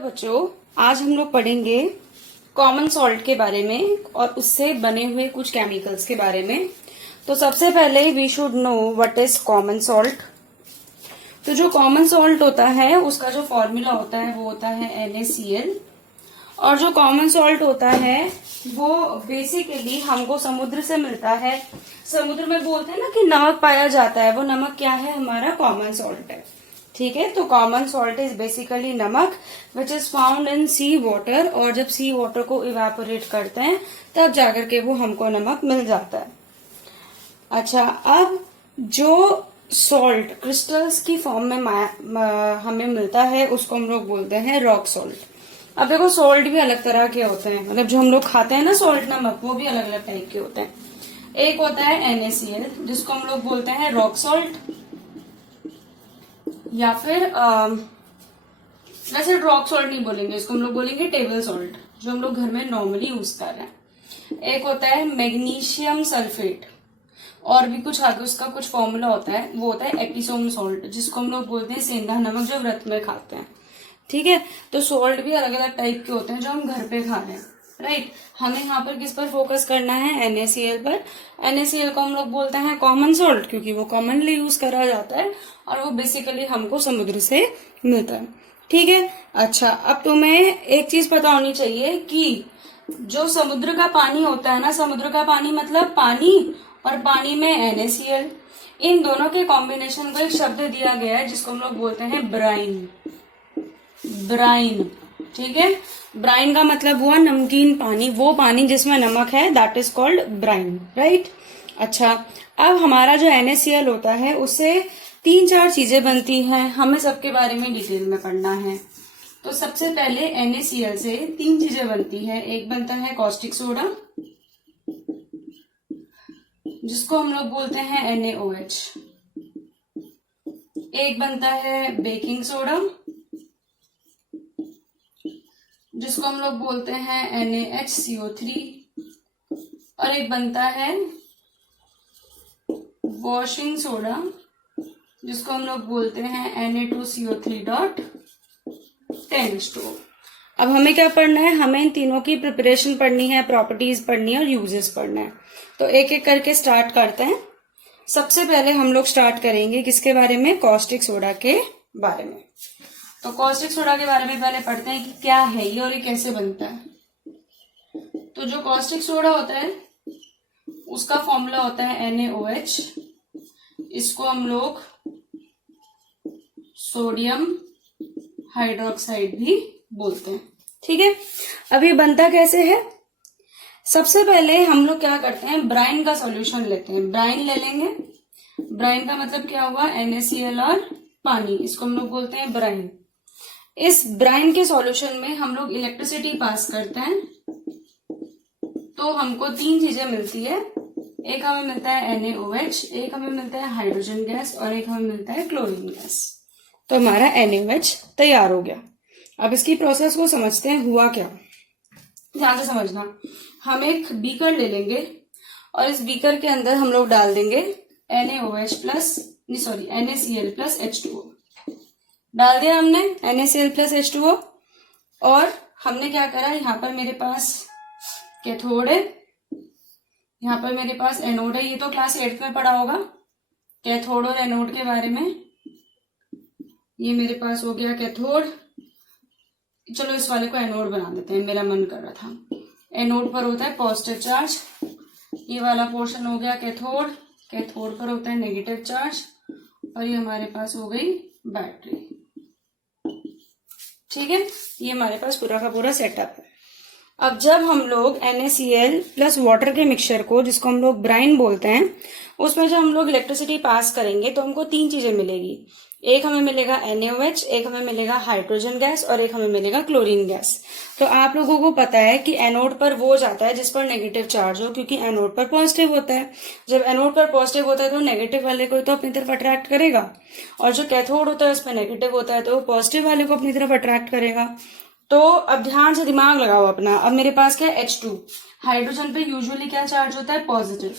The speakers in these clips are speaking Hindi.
बच्चों, आज हम लोग पढ़ेंगे कॉमन सॉल्ट के बारे में और उससे बने हुए कुछ केमिकल्स के बारे में। तो सबसे पहले we should know what is common salt. तो जो कॉमन सॉल्ट होता है उसका जो फॉर्मूला होता है वो होता है NaCl। और जो कॉमन सॉल्ट होता है वो बेसिकली हमको समुद्र से मिलता है। समुद्र में बोलते हैं ना कि नमक पाया जाता है, वो नमक क्या है? हमारा कॉमन सॉल्ट है। ठीक है, तो कॉमन सॉल्ट इज बेसिकली नमक which is found in sea water. और जब सी वाटर को इवेपोरेट करते हैं तब जाकर के वो हमको नमक मिल जाता है। अच्छा, अब जो सॉल्ट क्रिस्टल्स की फॉर्म में हमें मिलता है उसको हम लोग बोलते हैं रॉक सॉल्ट। अब देखो, सॉल्ट भी अलग तरह के होते हैं, मतलब जो हम लोग खाते हैं ना सॉल्ट नमक, वो भी अलग अलग टाइप के होते हैं। एक होता है NaCl जिसको हम लोग बोलते हैं रॉक सॉल्ट, या फिर वैसे रॉक सॉल्ट नहीं बोलेंगे इसको, हम लोग बोलेंगे टेबल सॉल्ट, जो हम लोग घर में नॉर्मली यूज कर रहे हैं। एक होता है मैग्नीशियम सल्फेट, और भी कुछ आगे उसका कुछ फॉर्मूला होता है, वो होता है एपिसोम सॉल्ट, जिसको हम लोग बोलते हैं सेंधा नमक, जो व्रत में खाते हैं। ठीक है, तो सॉल्ट भी अलग अलग टाइप के होते हैं जो हम घर पे खा रहे हैं, राइट। हमें यहाँ पर किस पर फोकस करना है? NaCl पर। NaCl को हम लोग बोलते हैं कॉमन सॉल्ट क्योंकि वो कॉमनली यूज करा जाता है और वो बेसिकली हमको समुद्र से मिलता है। ठीक है, अच्छा, अब तुम्हें एक चीज पता होनी चाहिए कि जो समुद्र का पानी होता है ना, समुद्र का पानी मतलब पानी, और पानी में NaCl, इन दोनों के कॉम्बिनेशन को एक शब्द दिया गया है जिसको हम लोग बोलते हैं ब्राइन। ब्राइन, ठीक है, ब्राइन का मतलब हुआ नमकीन पानी, वो पानी जिसमें नमक है, that is called brine, right. अच्छा, अब हमारा जो NaCl होता है उससे 3-4 चीजें बनती हैं, हमें सबके बारे में डिटेल में पढ़ना है। तो सबसे पहले NaCl से 3 चीजें बनती है। एक बनता है कॉस्टिक सोडा जिसको हम लोग बोलते हैं NaOH। एक बनता है बेकिंग सोडा जिसको हम लोग बोलते हैं NaHCO3। और एक बनता है वॉशिंग सोडा जिसको हम लोग बोलते हैं Na2CO3.10H2O। अब हमें क्या पढ़ना है? हमें इन तीनों की प्रिपरेशन पढ़नी है, प्रॉपर्टीज पढ़नी है और यूजेस पढ़ना है। तो एक एक करके स्टार्ट करते हैं। सबसे पहले हम लोग स्टार्ट करेंगे किसके बारे में? कॉस्टिक सोडा के बारे में। तो कॉस्टिक सोडा के बारे में पहले पढ़ते हैं कि क्या है ये और ये कैसे बनता है। तो जो कॉस्टिक सोडा होता है उसका फॉर्मूला होता है NaOH। इसको हम लोग सोडियम हाइड्रोक्साइड भी बोलते हैं। ठीक है, अब ये बनता कैसे है? सबसे पहले हम लोग क्या करते हैं, ब्राइन का सॉल्यूशन लेते हैं। ब्राइन ले लेंगे, ब्राइन का मतलब क्या हुआ? NaCl और पानी, इसको हम लोग बोलते हैं ब्राइन। इस ब्राइन के सॉल्यूशन में हम लोग इलेक्ट्रिसिटी पास करते हैं तो हमको 3 चीजें मिलती है। एक हमें मिलता है NaOH, एक हमें मिलता है हाइड्रोजन गैस और एक हमें मिलता है क्लोरीन गैस। तो हमारा NaOH तैयार हो गया। अब इसकी प्रोसेस को समझते हैं, हुआ क्या। ध्यान से समझना। हम एक बीकर ले लेंगे और इस बीकर के अंदर हम लोग डाल देंगे NaCl प्लस H2O। डाल दिया हमने NaCl प्लस H2O। और हमने क्या करा, यहाँ पर मेरे पास कैथोड है, यहाँ पर मेरे पास एनोड है। ये तो क्लास 8th में पढ़ा होगा कैथोड और एनोड के बारे में। ये मेरे पास हो गया कैथोड। चलो इस वाले को एनोड बना देते हैं, मेरा मन कर रहा था। एनोड पर होता है पॉजिटिव चार्ज, ये वाला पोर्शन हो गया कैथोड। कैथोड पर होता है नेगेटिव चार्ज और ये हमारे पास हो गई बैटरी। ठीक है, ये हमारे पास पूरा का पूरा सेटअप है। अब जब हम लोग NaCl प्लस वाटर के मिक्सचर को, जिसको हम लोग ब्राइन बोलते हैं, उसमें जब हम लोग इलेक्ट्रिसिटी पास करेंगे तो हमको 3 चीजें मिलेगी। एक हमें मिलेगा NaOH, एक हमें मिलेगा हाइड्रोजन गैस और एक हमें मिलेगा क्लोरीन गैस। तो आप लोगों को पता है कि एनोड पर वो जाता है जिस पर नेगेटिव चार्ज हो, क्योंकि एनोड पर पॉजिटिव होता है। जब एनोड पर पॉजिटिव होता है तो नेगेटिव वाले को तो अपनी तरफ अट्रैक्ट करेगा, और जो कैथोड होता है उस पर नेगेटिव होता है तो वो पॉजिटिव वाले को अपनी तरफ अट्रैक्ट करेगा। तो अब ध्यान से दिमाग लगाओ अपना। अब मेरे पास क्या है? H2। हाइड्रोजन पे यूजुअली क्या चार्ज होता है? पॉजिटिव।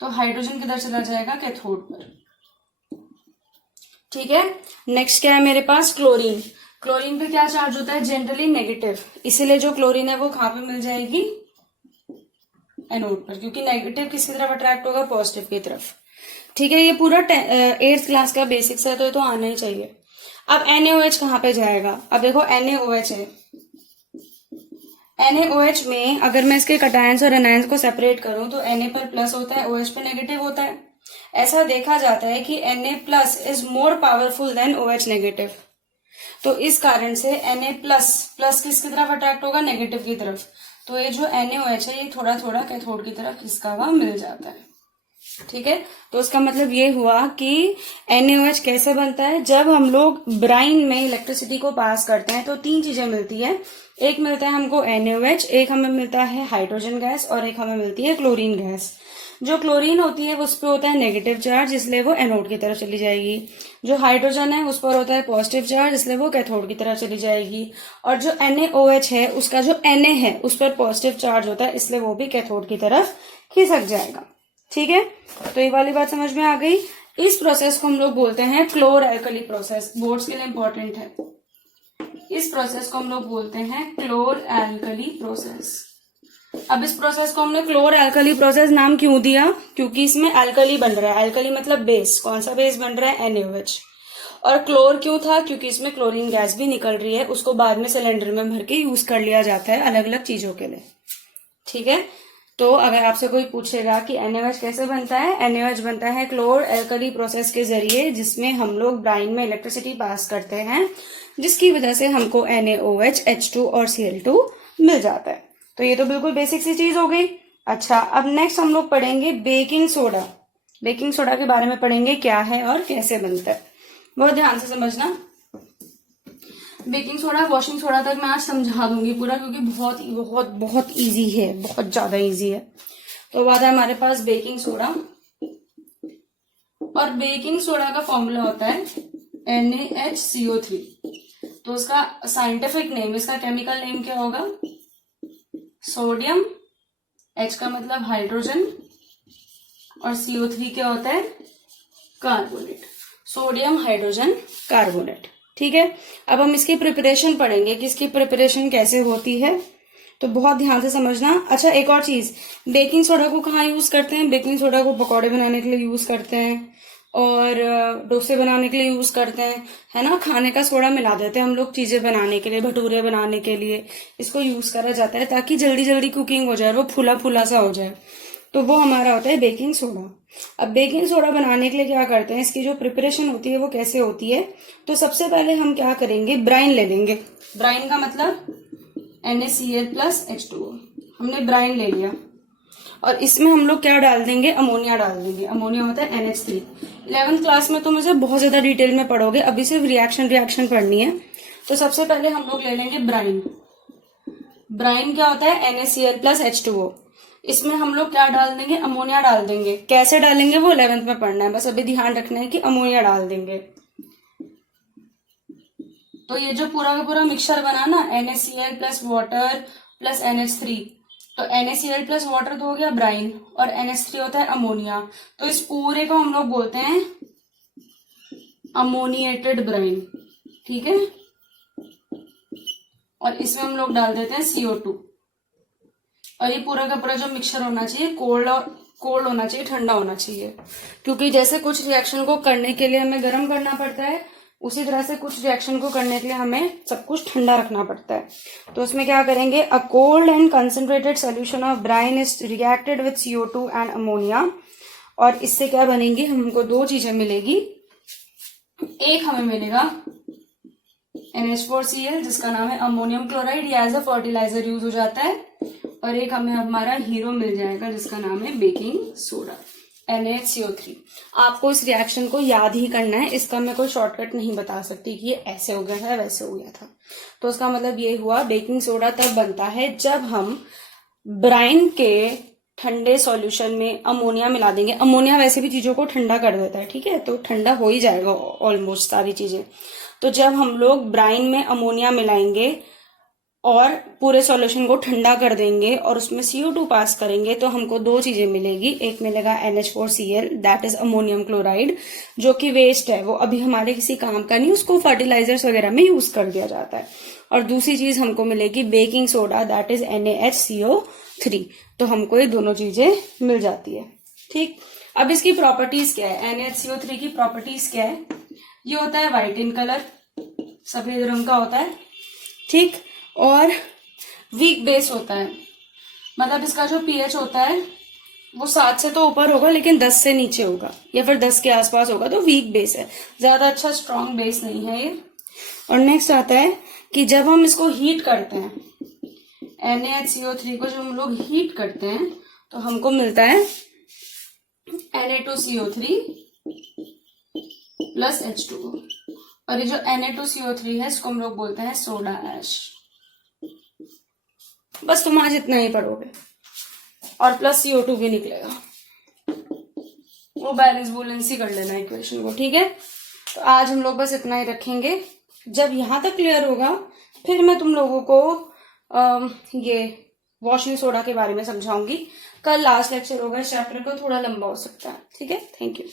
तो हाइड्रोजन किधर चला जाएगा? कैथोड पर। ठीक है, नेक्स्ट क्या है मेरे पास? क्लोरीन। क्लोरीन पे क्या चार्ज होता है? जनरली नेगेटिव, इसीलिए जो क्लोरीन है वो कहाँ पे मिल जाएगी? एनोड पर, क्योंकि नेगेटिव किसकी तरफ अट्रैक्ट होगा? पॉजिटिव की तरफ। ठीक है, ये पूरा 8th क्लास का बेसिक्स है, तो ये तो आना ही चाहिए। अब NaOH कहाँ पे जाएगा? अब देखो NaOH है, NaOH में अगर मैं इसके कटायंस और एनायंस को सेपरेट करूं तो Na पर प्लस होता है, OH पे नेगेटिव होता है। ऐसा देखा जाता है कि Na plus is more powerful than OH negative, तो इस कारण से Na प्लस प्लस किसकी तरफ अट्रैक्ट होगा? नेगेटिव की तरफ। तो ये जो NaOH है ये थोड़ा थोड़ा कैथोड की तरफ किसका हुआ? मिल जाता है। ठीक है, तो इसका मतलब ये हुआ कि NaOH कैसे बनता है? जब हम लोग ब्राइन में इलेक्ट्रिसिटी को पास करते हैं तो 3 चीजें मिलती है। एक मिलता है हमको NaOH, एक हमें मिलता है हाइड्रोजन गैस, और एक हमें मिलती है क्लोरीन गैस। जो क्लोरीन होती है उस पर होता है नेगेटिव चार्ज, इसलिए वो एनोड की तरफ चली जाएगी। जो हाइड्रोजन है उस पर होता है पॉजिटिव चार्ज, इसलिए वो कैथोड की तरफ चली जाएगी। और जो NaOH है उसका जो Na है उस पर पॉजिटिव चार्ज होता है, इसलिए वो भी कैथोड की तरफ खिसक जाएगा। ठीक है, तो ये वाली बात समझ में आ गई। इस प्रोसेस को हम लोग बोलते हैं क्लोर एल्कली प्रोसेस, बोर्ड्स के लिए इंपॉर्टेंट है। इस प्रोसेस को हम लोग बोलते हैं क्लोर एल्कली प्रोसेस। अब इस प्रोसेस को हमने क्लोर एल्कली प्रोसेस नाम क्यों दिया? क्योंकि इसमें एल्कली बन रहा है। एल्कली मतलब बेस, कौन सा बेस बन रहा है? NaOH। और क्लोर क्यों था? क्योंकि इसमें क्लोरीन गैस भी निकल रही है, उसको बाद में सिलेंडर में भर के यूज कर लिया जाता है अलग अलग चीजों के लिए। ठीक है, तो अगर आपसे कोई पूछेगा कि NaOH कैसे बनता है, NaOH बनता है क्लोर एल्कली प्रोसेस के जरिए, जिसमें हम लोग ब्राइन में इलेक्ट्रिसिटी पास करते हैं, जिसकी वजह से हमको NaOH, H2 और Cl2 मिल जाता है। तो ये तो बिल्कुल बेसिक सी चीज हो गई। अच्छा, अब नेक्स्ट हम लोग पढ़ेंगे बेकिंग सोडा। बेकिंग सोडा के बारे में पढ़ेंगे, क्या है और कैसे बनता है। बहुत ध्यान से समझना। बेकिंग सोडा वॉशिंग सोडा तक मैं आज समझा दूंगी पूरा, क्योंकि बहुत बहुत बहुत इजी है, बहुत ज्यादा इजी है। तो बात है हमारे पास बेकिंग सोडा, और बेकिंग सोडा का फॉर्मूला होता है NaHCO3। तो उसका साइंटिफिक नेम, इसका केमिकल नेम क्या होगा? सोडियम, H का मतलब हाइड्रोजन, और CO3 क्या होता है? कार्बोनेट। Sodium hydrogen carbonate. ठीक है, अब हम इसकी प्रिपरेशन पढ़ेंगे कि इसकी प्रिपरेशन कैसे होती है, तो बहुत ध्यान से समझना। अच्छा, एक और चीज, बेकिंग सोडा को कहाँ यूज करते हैं? बेकिंग सोडा को पकौड़े बनाने के लिए यूज करते हैं, और डोसे बनाने के लिए यूज करते हैं, है ना। खाने का सोडा मिला देते हैं हम लोग चीजें बनाने के लिए, भटूरे बनाने के लिए इसको यूज करा जाता है, ताकि जल्दी जल्दी कुकिंग हो जाए, वो फूला फूला सा हो जाए। तो वो हमारा होता है बेकिंग सोडा। अब बेकिंग सोडा बनाने के लिए क्या करते हैं, इसकी जो प्रिपरेशन होती है वो कैसे होती है? तो सबसे पहले हम क्या करेंगे, ब्राइन ले लेंगे। ब्राइन का मतलब NaCl प्लस H2O। हमने ब्राइन ले लिया, और इसमें हम लोग क्या डाल देंगे? अमोनिया डाल देंगे। अमोनिया होता है NH3। 11th क्लास में तो मुझे बहुत ज्यादा डिटेल में पढ़ोगे, अभी सिर्फ रिएक्शन पढ़नी है। तो सबसे पहले हम लोग ले लेंगे ब्राइन। ब्राइन क्या होता है? NaCl plus H2O। इसमें हम लोग क्या डाल देंगे? अमोनिया डाल देंगे। कैसे डालेंगे वो 11th में पढ़ना है, बस अभी ध्यान रखना है कि अमोनिया डाल देंगे। तो ये जो पूरा का पूरा मिक्सचर बना ना, NaCl plus water plus NH3, तो NaCl प्लस वाटर तो हो गया ब्राइन, और NH3 होता है अमोनिया। तो इस पूरे को हम लोग बोलते हैं अमोनिएटेड ब्राइन। ठीक है, और इसमें हम लोग डाल देते हैं CO2। और ये पूरा का पूरा जो मिक्सचर होना चाहिए कोल्ड होना चाहिए, ठंडा होना चाहिए, क्योंकि जैसे कुछ रिएक्शन को करने के लिए हमें गर्म करना पड़ता है, उसी तरह से कुछ रिएक्शन को करने के लिए हमें सब कुछ ठंडा रखना पड़ता है। तो उसमें क्या करेंगे, a cold and concentrated solution of Bryan is reacted with CO2 and ammonia. और इससे क्या बनेंगी, हमको 2 चीजें मिलेगी। एक हमें मिलेगा NH4Cl, जिसका नाम है अमोनियम क्लोराइड, ये एज अ फर्टिलाइजर यूज हो जाता है, और एक हमें हमारा हीरो मिल जाएगा जिसका नाम है बेकिंग सोडा, NaCO3। आपको इस रिएक्शन को याद ही करना है, इसका मैं कोई शॉर्टकट नहीं बता सकती कि ये ऐसे हो गया था वैसे हो गया था। तो उसका मतलब ये हुआ, बेकिंग सोडा तब बनता है जब हम ब्राइन के ठंडे सॉल्यूशन में अमोनिया मिला देंगे। अमोनिया वैसे भी चीजों को ठंडा कर देता है, ठीक है, तो ठंडा हो ही जाएगा ऑलमोस्ट सारी चीजें। तो जब हम लोग ब्राइन में अमोनिया मिलाएंगे और पूरे सॉल्यूशन को ठंडा कर देंगे और उसमें CO2 पास करेंगे तो हमको दो चीजें मिलेगी। एक मिलेगा NH4Cl, that is ammonium chloride, जो कि वेस्ट है, वो अभी हमारे किसी काम का नहीं, उसको फर्टिलाइजर्स वगैरह में यूज कर दिया जाता है। और दूसरी चीज हमको मिलेगी baking soda, that is NaHCO3। तो हमको ये दोनों चीजें मिल जाती है। ठीक, अब इसकी प्रॉपर्टीज क्या है? NaHCO3 की प्रॉपर्टीज क्या है? ये होता है व्हाइट इन कलर, सफेद रंग का होता है। ठीक, और वीक बेस होता है, मतलब इसका जो pH होता है वो 7 से तो ऊपर होगा लेकिन 10 से नीचे होगा, या फिर 10 के आसपास होगा, तो वीक बेस है, ज्यादा अच्छा स्ट्रॉन्ग बेस नहीं है ये। और नेक्स्ट आता है कि जब हम इसको हीट करते हैं, NaHCO3 को जब हम लोग हीट करते हैं तो हमको मिलता है Na2CO3 प्लस H2O। और ये जो Na2CO3 है इसको हम लोग बोलते हैं सोडा ऐश। बस तुम आज इतना ही पढ़ोगे, और प्लस CO2 भी निकलेगा, वो बैलेंस बुलेंस ही कर लेना इक्वेशन को। ठीक है, तो आज हम लोग बस इतना ही रखेंगे। जब यहां तक क्लियर होगा फिर मैं तुम लोगों को ये वॉशिंग सोडा के बारे में समझाऊंगी। कल लास्ट लेक्चर होगा इस चैप्टर का, थोड़ा लंबा हो सकता है। ठीक है, थैंक यू।